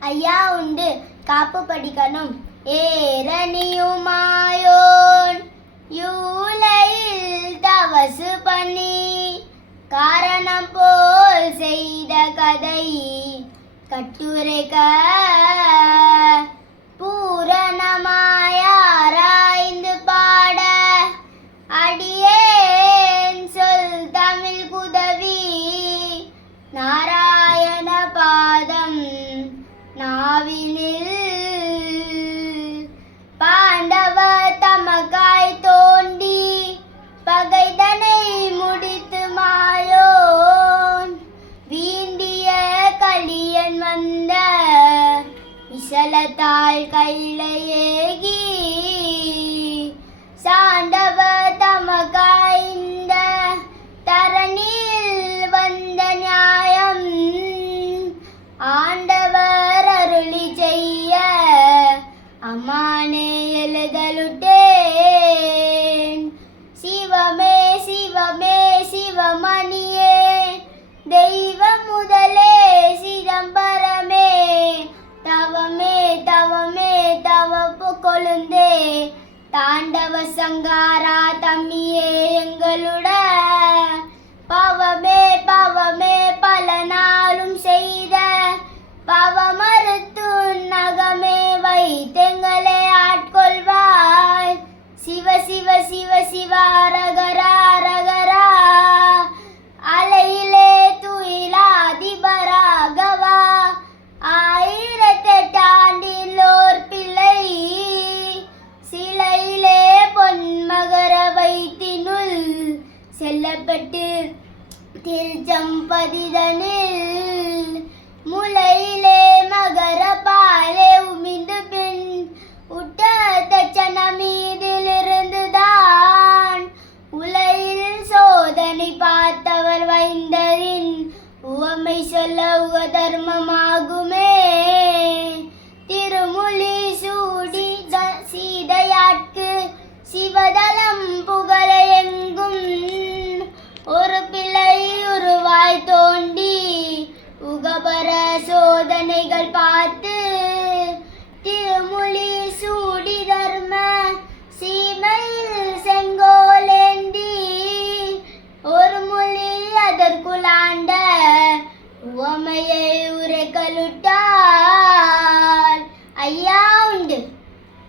ஐயா உண்டு. காப்பு படிக்கணும். ஏரணியுமாயோன் யூலையில் தவசு பண்ணி காரணம் போல் செய்த கதை. கட்டுரைக்க விசலத்தால் கையிலேகி சாண்டவ தமகாய்ந்த தரணியில் வந்த நியாயம் ஆண்டவர் அருளி செய்ய அம்மானே எழுதலுட்டே தாண்டவ சங்காரா தம்மியே எங்களுட. பவமே பவமே பல நாளும் செய்த பவமறுத்து நகமே வைத்தெங்களே ஆட்கொள்வாய். சிவ சிவ சிவ சிவாரக செல்லப்பட்டு திருச்சம்பதிதனில் முளையிலே மகர பாலே உமிந்து பின் உட்ட தச்சன மீதிலிருந்துதான் உலையில் சோதனை பார்த்தவர் வைந்தரின் உவமை சொல்ல உக தர்மமாகுமே. திருமொழி சூடி சீதையாட்கு சிவதலம் புகழ் சோதனைகள் பார்த்து திருமொழி சூடி தர்ம சீமையில் செங்கோலேந்தி. ஒரு மொழி அதற்குலாண்ட உமையை உரை கலுட்டார் ஐயா உண்டு.